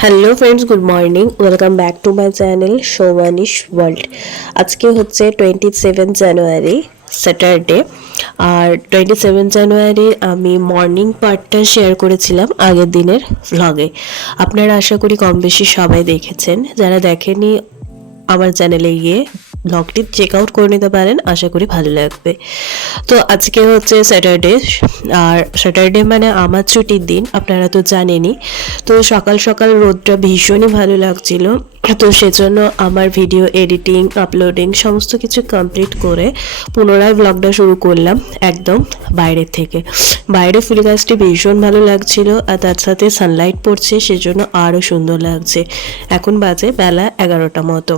Hello friends, good morning. Welcome back to my channel Shovanish world. আজকে হচ্ছে 27 জানুয়ারি, Saturday. আর 27 জানুয়ারি আমি morning পার্টটা শেয়ার করেছিলাম আগের দিনের ভ্লগে। আপনারা আশা করি কম বেশি সবাই দেখেছেন। যারা দেখেনি আমার চ্যানেলে গিয়ে ব্লগটি চেক আউট করে নিতে পারেন, আশা করি ভালো লাগবে। তো আজকে হচ্ছে স্যাটারডে, আর স্যাটারডে মানে আমার ছুটির দিন, আপনারা তো জানেনই। তো সকাল সকাল রোদটা ভীষণই ভালো লাগছিল, তো সেজন্য আমার ভিডিও এডিটিং, আপলোডিং সমস্ত কিছু কমপ্লিট করে পুনরায় ব্লগটা শুরু করলাম একদম বাইরের থেকে। বাইরে ফুল গাছটি ভীষণ ভালো লাগছিল, আর তার সাথে সানলাইট পড়ছে, সেজন্য আরও সুন্দর লাগছে। এখন বাজে বেলা 11টা মতো।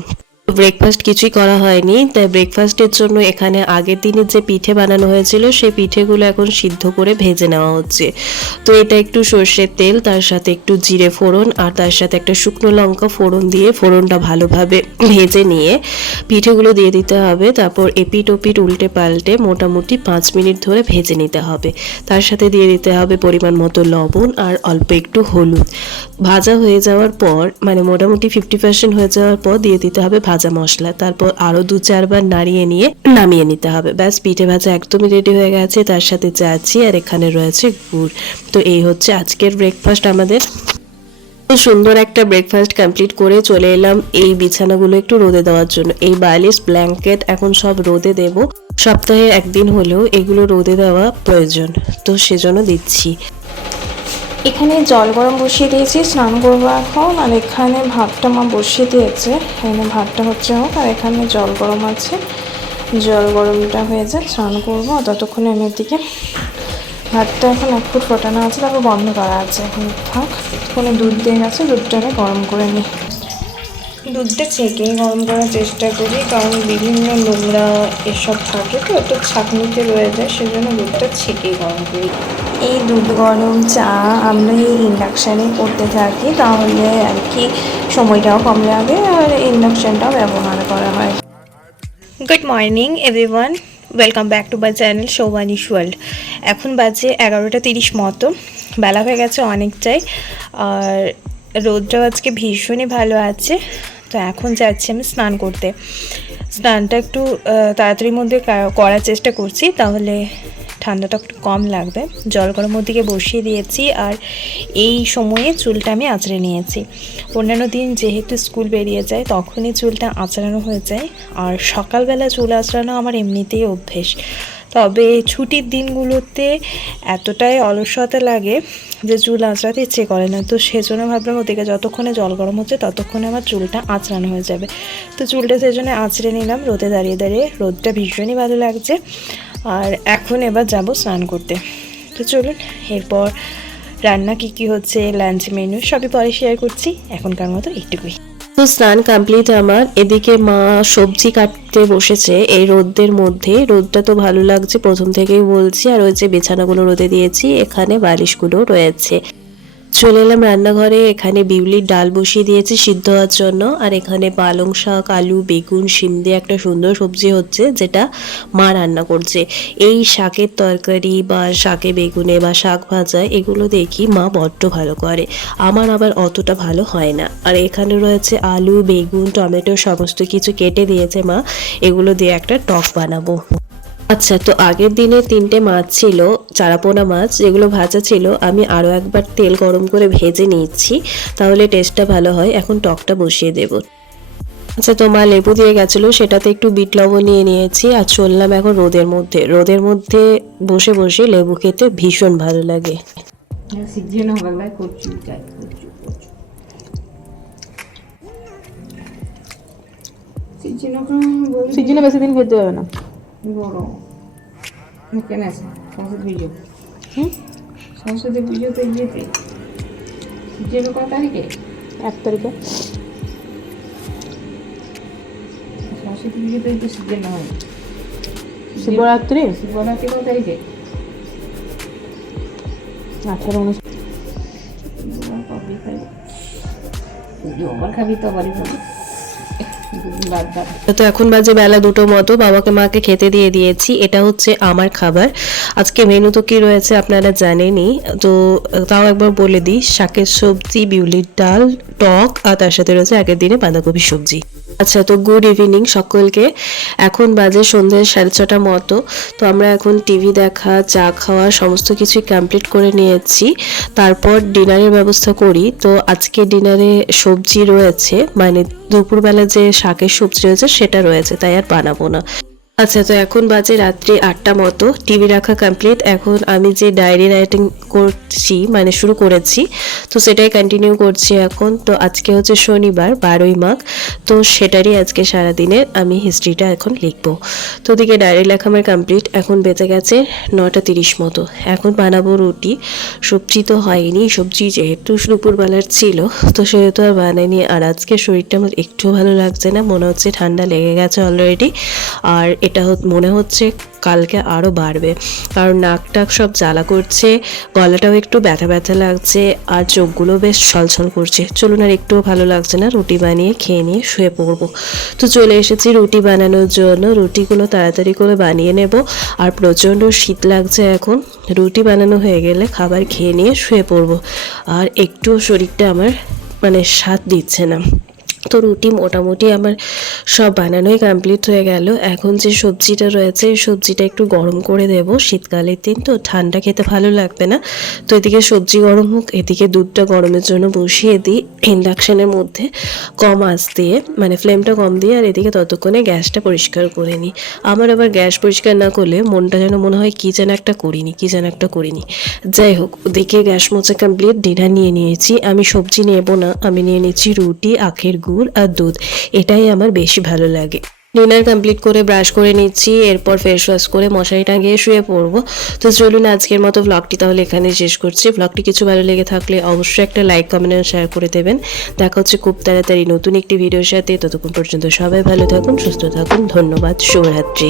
ব্রেকফাস্ট কিছুই করা হয়নি, তাই ব্রেকফাস্টের জন্য এখানে আগের দিনের যে পিঠে বানানো হয়েছিল সেই পিঠেগুলো এখন সিদ্ধ করে ভেজে নেওয়া হচ্ছে। তো এটা একটু সর্ষের তেল, তার সাথে একটু জিরে ফোড়ন, আর তার সাথে একটা শুকনো লঙ্কা ফোড়ন দিয়ে ফোড়নটা ভালোভাবে ভেজে নিয়ে পিঠেগুলো দিয়ে দিতে হবে। তারপর এপিট ওপিট উল্টে পাল্টে মোটামুটি 5 মিনিট ধরে ভেজে নিতে হবে। তার সাথে দিয়ে দিতে হবে পরিমাণ মতো লবণ আর অল্প একটু হলুদ। ভাজা হয়ে যাওয়ার পর, মানে মোটামুটি 50% হয়ে যাওয়ার পর দিয়ে দিতে হবে ভাজা মশলা। তারপর আরও 2-4 বার নাড়িয়ে নিয়ে নামিয়ে নিতে হবে। ব্যাস, পিঠে ভাজা একদমই রেডি হয়ে গেছে। তার সাথে চাচ্ছি, আর এখানে রয়েছে গুড়। তো এই হচ্ছে আজকের ব্রেকফাস্ট আমাদের। তো সুন্দর একটা ব্রেকফাস্ট কমপ্লিট করে চলে এলাম এই বিছানাগুলো একটু রোদে দেওয়ার জন্য। এই বালিশ, ব্ল্যাঙ্কেট এখন সব রোদে দেব। সপ্তাহে একদিন হলেও এগুলো রোদে দেওয়া প্রয়োজন, তো সেজন্য দিচ্ছি। এখানে জল গরম বসিয়ে দিয়েছি, স্নান করবো এখন। আর এখানে ভাতটা মা বসিয়ে দিয়েছে, এখানে ভাতটা হচ্ছে হোক, আর এখানে জল গরম আছে। জল গরমটা হয়ে যায়, স্নান করবো। ততক্ষণে আমি এদিকে ভাতটা এখন 1 ফুট ফোটানো আছে, তারপর বন্ধ করা আছে। এখন থাক, ওখানে দুধ দিয়ে গেছে, দুধটা আমি গরম করে নিই। দুধটা ছেঁকেই গরম করার চেষ্টা করি, কারণ বিভিন্ন নোংরা এসব থাকে তো, একটু ছাঁকনিতে রয়ে যায়, সেজন্য দুধটা ছেঁকেই গরম করি। এই দুধ গরম চা আমরা এই ইন্ডাকশানে করতে থাকি, তাহলে আর কি সময়টাও কম লাগে, আর ইন্ডাকশানটাও ব্যবহার করা হয়। Good morning everyone, welcome back to my channel Shovanish world. এখন বাজে 11:30 মতো, বেলা হয়ে গেছে অনেকটাই। আর রোদটাও আজকে ভীষণই ভালো আছে। তো এখন যাচ্ছি আমি স্নান করতে। স্নানটা একটু তাড়াতাড়ির মধ্যে করার চেষ্টা করছি, তাহলে ঠান্ডাটা একটু কম লাগবে। জল গরম দিকে বসিয়ে দিয়েছি, আর এই সময়ে চুলটা আমি আঁচড়ে নিয়েছি। অন্যান্য দিন যেহেতু স্কুল বেরিয়ে যায়, তখনই চুলটা আঁচড়ানো হয়ে যায়। আর সকালবেলা চুল আঁচড়ানো আমার এমনিতেই অভ্যেস, তবে ছুটির দিনগুলোতে এতটাই অলসতা লাগে যে চুল আঁচড়াতে ইচ্ছে করে না। তো সেজন্য ভাবলাম ওদিকে যতক্ষণে জল গরম হচ্ছে ততক্ষণে আমার চুলটা আঁচড়ানো হয়ে যাবে। তো চুলটা সেজন্য আঁচড়ে নিলাম রোদে দাঁড়িয়ে দাঁড়িয়ে। রোদটা ভীষণই ভালো লাগছে। আর এখন এবার যাব স্নান করতে। তো চলুন, এরপর রান্না কী হচ্ছে, লাঞ্চ মেনু সবই পরে শেয়ার করছি। এখনকার মতো এইটুকুই। তো স্নান কমপ্লিট আমার। এদিকে মা সবজি কাটতে বসেছে এই রোদের মধ্যে। রোদটা তো ভালো লাগছে প্রথম থেকেই বলছি। আর ওই যে বিছানাগুলো রোদে দিয়েছি, এখানে বালিশগুলো রয়েছে। চলে এলাম রান্নাঘরে। এখানে বিউলির ডাল বসিয়ে দিয়েছি সিদ্ধ হওয়ার জন্য। আর এখানে পালং শাক, আলু, বেগুন, শিম দিয়ে একটা সুন্দর সবজি হচ্ছে, যেটা মা রান্না করছে। এই শাকের তরকারি বা শাকে বেগুনে বা শাক ভাজা, এগুলো দেখি মা বড্ড ভালো করে, আমার আবার অতটা ভালো হয় না। আর এখানে রয়েছে আলু, বেগুন, টমেটো সমস্ত কিছু কেটে দিয়েছে মা। এগুলো দিয়ে একটা টক বানাবো। আচ্ছা, তো আগের দিনে 3টে মাছ ছিল, চারাপোনা মাছ, যেগুলো ভাজা ছিল। আমি আরও একবার তেল গরম করে ভেজে নিচ্ছি, তাহলে টেস্টটা ভালো হয়। এখন টকটা বসিয়ে দেব। আচ্ছা, তো মা লেবু দিয়ে গেছিলো, সেটাতে একটু বিট লবণ নিয়ে নিয়েছি। আর চললাম এখন রোদের মধ্যে। রোদের মধ্যে বসে বসে লেবু খেতে ভীষণ ভালো লাগে। সিজনে বেশি দিন খেতে হবে না। কেন আছে সরস্বতী পুজো? সরস্বতী পুজোতে যেতে সিজনে কত তারিখে? 1 তারিখে। সরস্বতী পুজোতে তো সিজন হয়। শিবরাত্রি শিবরাত্রি কত তারিখে? 18-19। কবে খাবি? পুজো আবার খাবি তো বাড়ি খাবি। বাদ বাদ। তো এখন বাজে বেলা 2টো মতো, বাবাকে মাকে খেতে দিয়ে দিয়েছি। এটা হচ্ছে আমার খাবার। আজকে মেনু তো কি রয়েছে আপনারা জানেনই, তো তাও একবার বলে দিই। শাকের সবজি, বিউলির ডাল, টক, আর তার সাথে রয়েছে আগের দিনে বাঁধাকপি সবজি। আচ্ছা, তো গুড ইভিনিং সকলকে। এখন বাজে সন্ধ্যে 6:30 মতো। তো আমরা এখন টিভি দেখা, চা খাওয়া সমস্ত কিছুই কমপ্লিট করে নিয়েছি। তারপর ডিনারের ব্যবস্থা করি। তো আজকে ডিনারে সবজি রয়েছে, মানে দুপুরবেলা যে শাকের সবজি রয়েছে সেটা রয়েছে, তাই আর বানাবো না। আচ্ছা, তো এখন বাজে রাত্রি 8টা মতো। টিভি রাখা কমপ্লিট। এখন আমি যে ডায়েরি রাইটিং করছি, মানে শুরু করেছি, তো সেটাই কন্টিনিউ করছি এখন। তো আজকে হচ্ছে শনিবার, 12ই মাঘ। তো সেটারই আজকে সারাদিনের আমি হিস্ট্রিটা এখন লিখবো। তো ওদিকে ডায়েরি লেখা আমার কমপ্লিট। এখন বেঁচে গেছে 9:30 মতো। এখন বানাবো রুটি। সবজি তো হয়নি, সবজি যেহেতু দুপুরবেলার ছিল তো সেহেতু আর বানাইনি। আর আজকে শরীরটা আমার একটুও ভালো লাগছে না, মনে হচ্ছে ঠান্ডা লেগে গেছে অলরেডি। আর এটা মনে হচ্ছে কালকে আরও বাড়বে, কারণ নাক টাক সব জ্বালা করছে, গলাটাও একটু ব্যথা ব্যথা লাগছে, আর চোখগুলো বেশ ছলছল করছে। চলুন, আর একটুও ভালো লাগছে না, রুটি বানিয়ে খেয়ে নিয়ে শুয়ে পড়বো। তো চলে এসেছি রুটি বানানোর জন্য। রুটিগুলো তাড়াতাড়ি করে বানিয়ে নেব। আর প্রচণ্ড শীত লাগছে এখন। রুটি বানানো হয়ে গেলে খাবার খেয়ে নিয়ে শুয়ে পড়বো। আর একটুও শরীরটা আমার মানে সাথ দিচ্ছে না। তো রুটি মোটামুটি আমার সব বানানোই কমপ্লিট হয়ে গেল। এখন যে সবজিটা রয়েছে, এই সবজিটা একটু গরম করে দেব। শীতকালের দিন তো ঠান্ডা খেতে ভালো লাগবে না। তো এদিকে সবজি গরম হোক, এদিকে দুধটা গরমের জন্য বসিয়ে দিই ইন্ডাকশানের মধ্যে কম আঁচ দিয়ে, মানে ফ্লেমটা কম দিয়ে। আর এদিকে ততক্ষণে গ্যাসটা পরিষ্কার করে নিই। আমার আবার গ্যাস পরিষ্কার না করলে মনটা যেন মনে হয় কী যেন একটা করিনি। যাই হোক, ওদিকে গ্যাস মোছা কমপ্লিট। ডিনার নিয়ে নিয়েছি। আমি সবজি নেব না, আমি নিয়ে নিচ্ছি রুটি, আখের গুড় আর দুধ। এটাই আমার বেশি ভালো লাগে। ডিনার কমপ্লিট করে ব্রাশ করে নিচ্ছি, এরপর ফেস ওয়াশ করে মশারি টাঙিয়ে শুয়ে পড়বো। তো চলুন, আজকের মতো ব্লগটি তাহলে এখানে শেষ করছি। ব্লগটি কিছু ভালো লেগে থাকলে অবশ্যই একটা লাইক, কমেন্ট আর শেয়ার করে দেবেন। দেখা হচ্ছে খুব তাড়াতাড়ি নতুন একটি ভিডিওর সাথে। ততক্ষণ পর্যন্ত সবাই ভালো থাকুন, সুস্থ থাকুন। ধন্যবাদ। শুভরাত্রি।